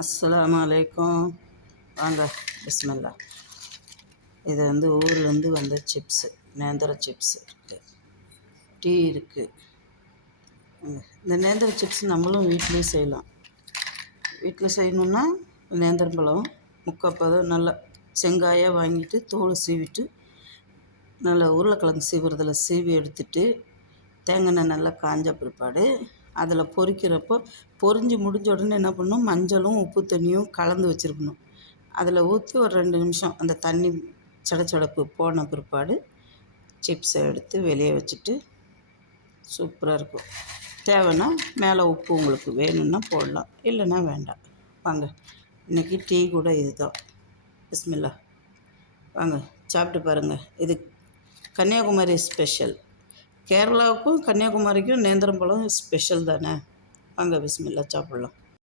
அஸ்ஸலாமு அலைக்கும். வாங்க, பிஸ்மில்லா. இது ஊர்லேருந்து வந்த சிப்ஸு, நேந்திர சிப்ஸ் இருக்குது, டீ இருக்குது. இந்த நேந்திர சிப்ஸ் நம்மளும் வீட்லேயும் செய்யலாம். வீட்டில் செய்யணுன்னா நேந்திரம்பழம் முக்கால்பதம் நல்லா செங்காயாக வாங்கிட்டு தோல் சீவிட்டு, நல்லா உருளைக்கிழங்கு சீவுறதில் சீவி எடுத்துட்டு, தேங்காய் எண்ணெய் நல்லா காஞ்ச பிற்பாடு அதில் பொரிக்கிறப்போ பொரிஞ்சு முடிஞ்ச உடனே என்ன பண்ணணும், மஞ்சளும் உப்பு தண்ணியும் கலந்து வச்சுருக்கணும். அதில் ஊற்றி ஒரு 2 நிமிஷம் அந்த தண்ணி சடச்சடப்பு போன பிற்பாடு சிப்ஸை எடுத்து வெளியே வச்சுட்டு சூப்பராக இருக்கும். தேவைன்னா மேலே உப்பு உங்களுக்கு வேணும்னா போடலாம், இல்லைன்னா வேண்டாம். வாங்க, இன்றைக்கி டீ கூட இது தான். பிஸ்மில்லா. வாங்க சாப்பிட்டு பாருங்கள். இது கன்னியாகுமரி ஸ்பெஷல். கேரளாவுக்கும் கன்னியாகுமரிக்கும் நேந்திரம்பழம் ஸ்பெஷல் தானே. வாங்க, பிஸ்மில்லா சாப்பிட்லாம்.